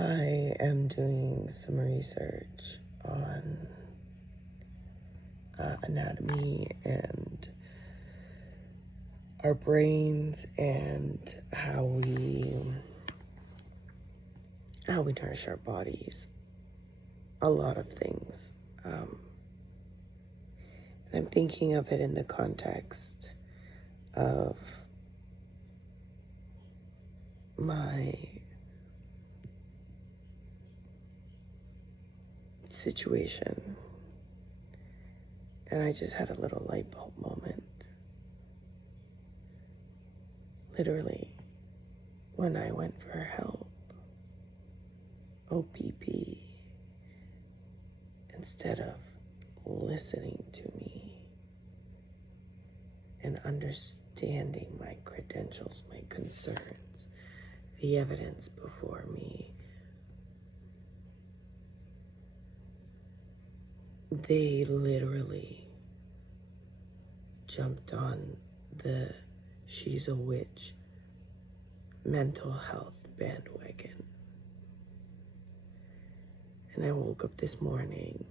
I am doing some research on anatomy and our brains and how we nourish our bodies. A lot of things. And I'm thinking of it in the context of my situation. And I just had a little light bulb moment. Literally, when I went for help, OPP, instead of listening to me and understanding my credentials, my concerns, the evidence before me, they literally jumped on the she's a witch mental health bandwagon. And I woke up this morning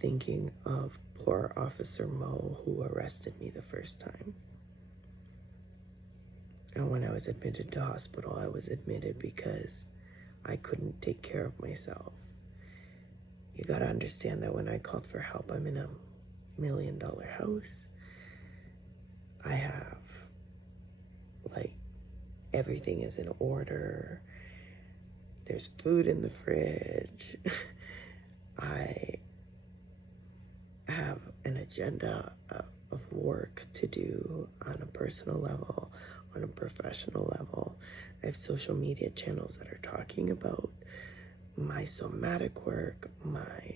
thinking of poor Officer Mo, who arrested me the first time. And when I was admitted to hospital, I was admitted because I couldn't take care of myself. You gotta understand that when I called for help, I'm in a $1 million house. I have, everything is in order. There's food in the fridge. I have an agenda of work to do on a personal level, on a professional level. I have social media channels that are talking about my somatic work, my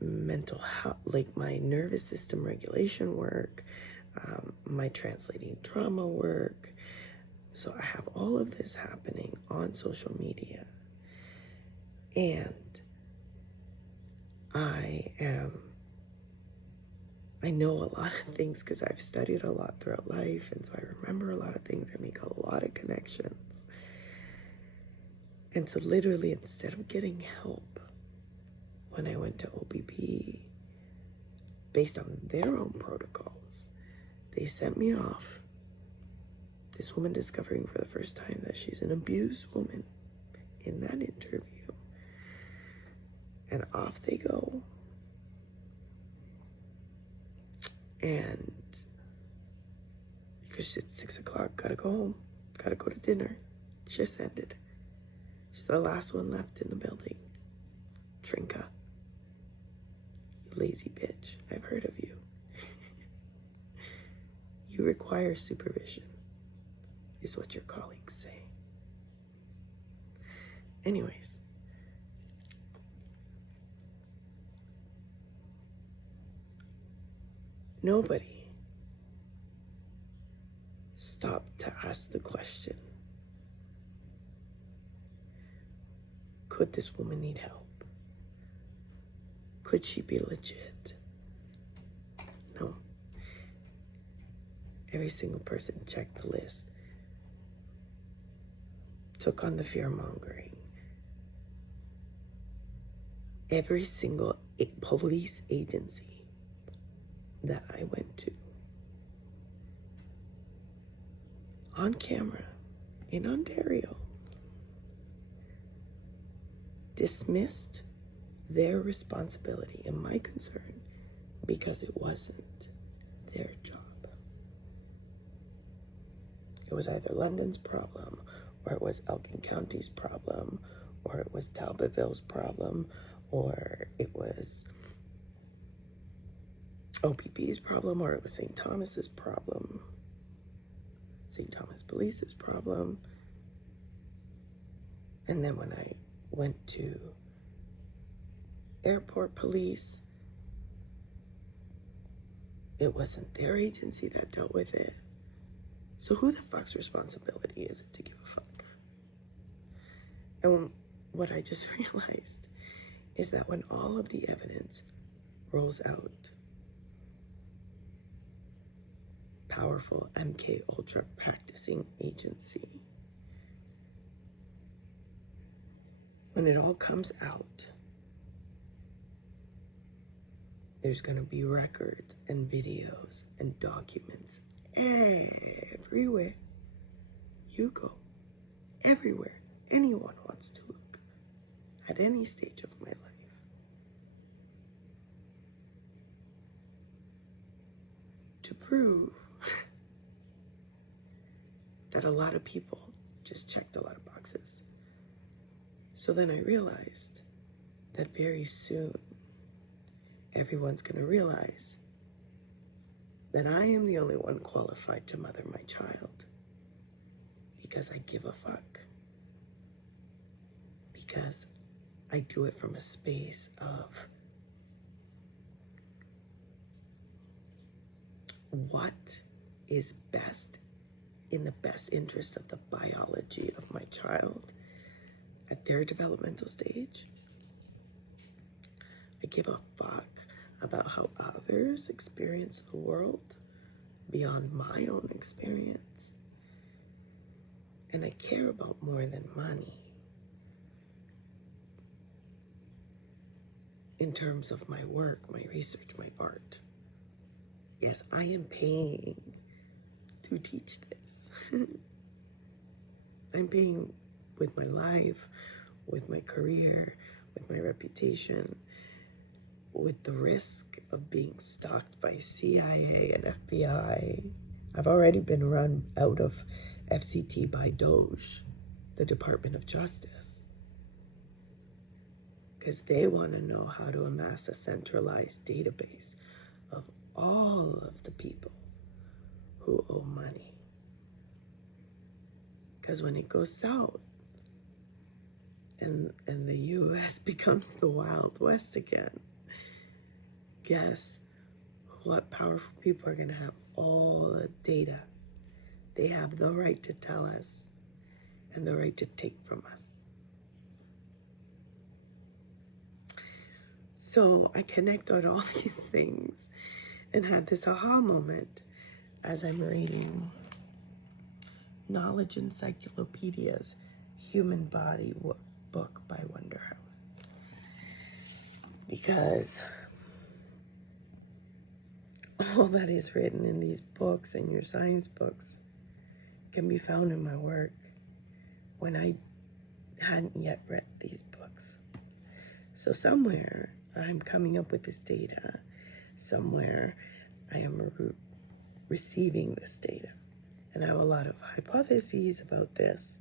mental health, my nervous system regulation work, my translating trauma work. So I have all of this happening on social media. And I know a lot of things because I've studied a lot throughout life, and so I remember a lot of things. I make a lot of connections. And so literally, instead of getting help when I went to OPP, based on their own protocols, they sent me off. This woman discovering for the first time that she's an abused woman in that interview. And off they go. And because it's 6 o'clock, gotta go home, gotta go to dinner. Just ended. She's the last one left in the building. Trinka. You lazy bitch. I've heard of you. You require supervision, is what your colleagues say. Anyways. Nobody stopped to ask the question, could this woman need help? Could she be legit? No. Every single person checked the list, took on the fear-mongering. Every single police agency that I went to, on camera in Ontario, dismissed their responsibility and my concern because it wasn't their job. It was either London's problem, or it was Elgin County's problem, or it was Talbotville's problem, or it was OPP's problem, or it was St. Thomas's problem, St. Thomas Police's problem. And then when I went to airport police, it wasn't their agency that dealt with it. So who the fuck's responsibility is it to give a fuck? And what I just realized is that when all of the evidence rolls out, powerful MK Ultra practicing agency, when it all comes out, there's going to be records and videos and documents everywhere you go, everywhere anyone wants to look, at any stage of my life. To prove that a lot of people just checked a lot of boxes. So then I realized that very soon, everyone's going to realize that I am the only one qualified to mother my child because I give a fuck. Because I do it from a space of what is best in the best interest of the biology of my child at their developmental stage. I give a fuck about how others experience the world beyond my own experience. And I care about more than money in terms of my work, my research, my art. Yes, I am paying to teach this. I'm paying with my life, with my career, with my reputation, with the risk of being stalked by CIA and FBI. I've already been run out of FCT by DOJ, the Department of Justice, because they want to know how to amass a centralized database of all of the people who owe money. Because when it goes south and the US becomes the Wild West again, guess what powerful people are going to have all the data. They have the right to tell us and the right to take from us. So I connected all these things and had this aha moment as I'm reading Knowledge Encyclopedia's Human Body book by Wonderhouse. Because all that is written in these books and your science books can be found in my work when I hadn't yet read these books. So somewhere I'm coming up with this data. Somewhere I am receiving this data. And I have a lot of hypotheses about this.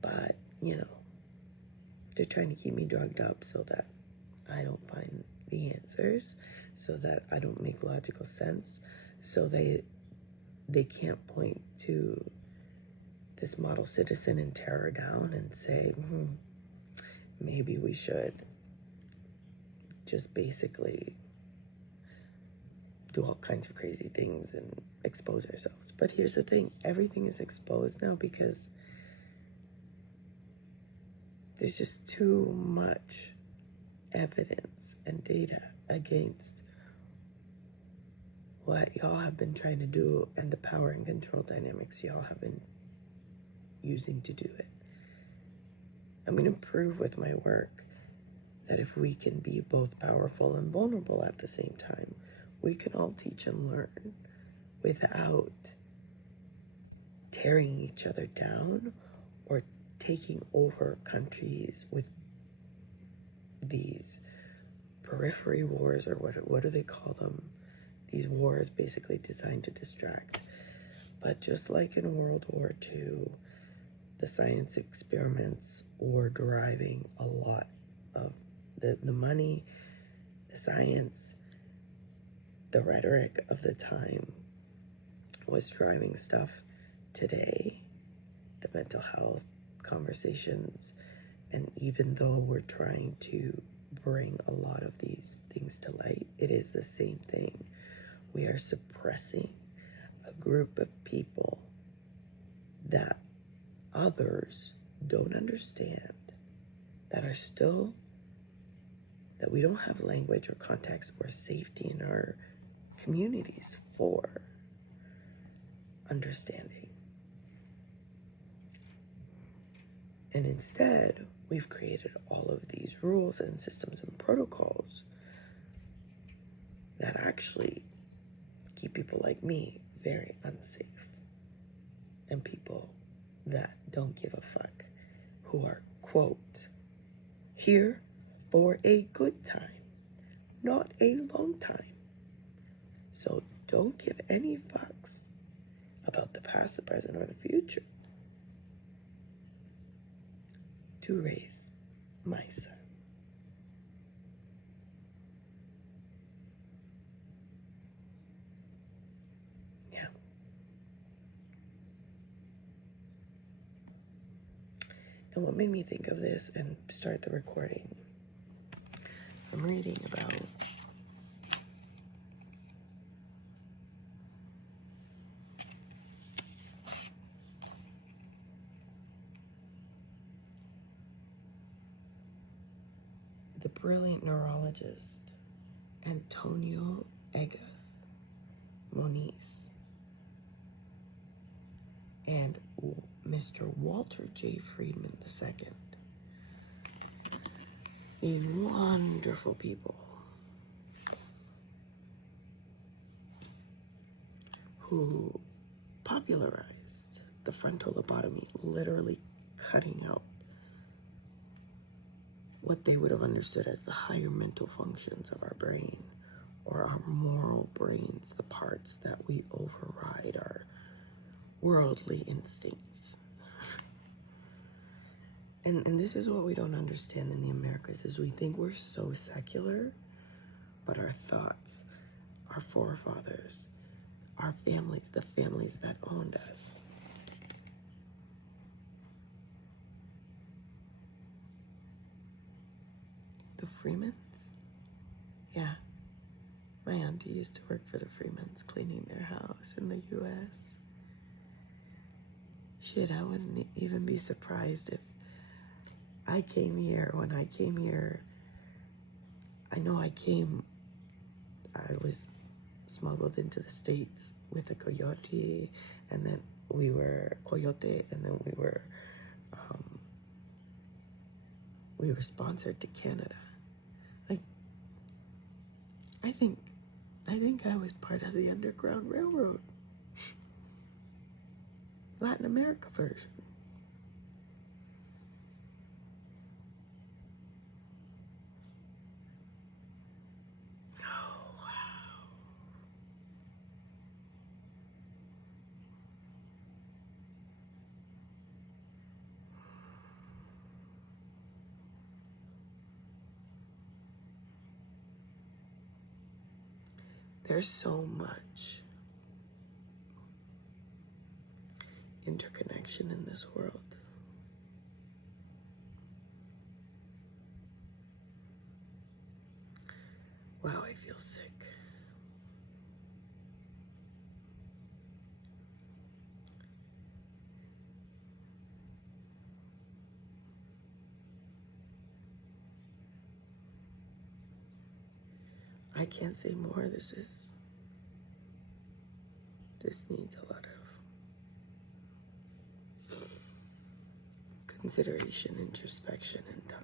But, they're trying to keep me drugged up so that I don't find the answers, so that I don't make logical sense, so they can't point to this model citizen and tear her down and say, maybe we should just basically do all kinds of crazy things and expose ourselves. But here's the thing, everything is exposed now because there's just too much evidence and data against what y'all have been trying to do and the power and control dynamics y'all have been using to do it. I'm going to prove with my work that if we can be both powerful and vulnerable at the same time, we can all teach and learn without tearing each other down or taking over countries with these periphery wars, or what do they call them? These wars basically designed to distract. But just like in World War II, the science experiments were deriving a lot of the money, the science, the rhetoric of the time was driving stuff today, the mental health conversations. And even though we're trying to bring a lot of these things to light, it is the same thing. We are suppressing a group of people that others don't understand, that we don't have language or context or safety in our communities for understanding. And instead, we've created all of these rules and systems and protocols that actually keep people like me very unsafe. And people that don't give a fuck, who are, quote, here for a good time, not a long time. So don't give any fucks about the past, the present, or the future to raise my son. Yeah. And what made me think of this and start the recording, I'm reading about the brilliant neurologist Antonio Egas Moniz and Mr. Walter J. Friedman II. A wonderful people who popularized the frontal lobotomy, literally cutting out what they would have understood as the higher mental functions of our brain, or our moral brains, the parts that we override our worldly instincts. And this is what we don't understand in the Americas, is we think we're so secular, but our thoughts, our forefathers, our families, the families that owned us, the Freemans? Yeah. My auntie used to work for the Freemans, cleaning their house in the U.S. Shit, I wouldn't even be surprised if I came here. When I came here, I know I was smuggled into the States with a coyote, and then we were sponsored to Canada. Like, I think I was part of the Underground Railroad. Latin America version. Oh, wow. There's so much interconnection in this world. Wow, I feel sick. I can't say more. This needs a lot of consideration, introspection, and time.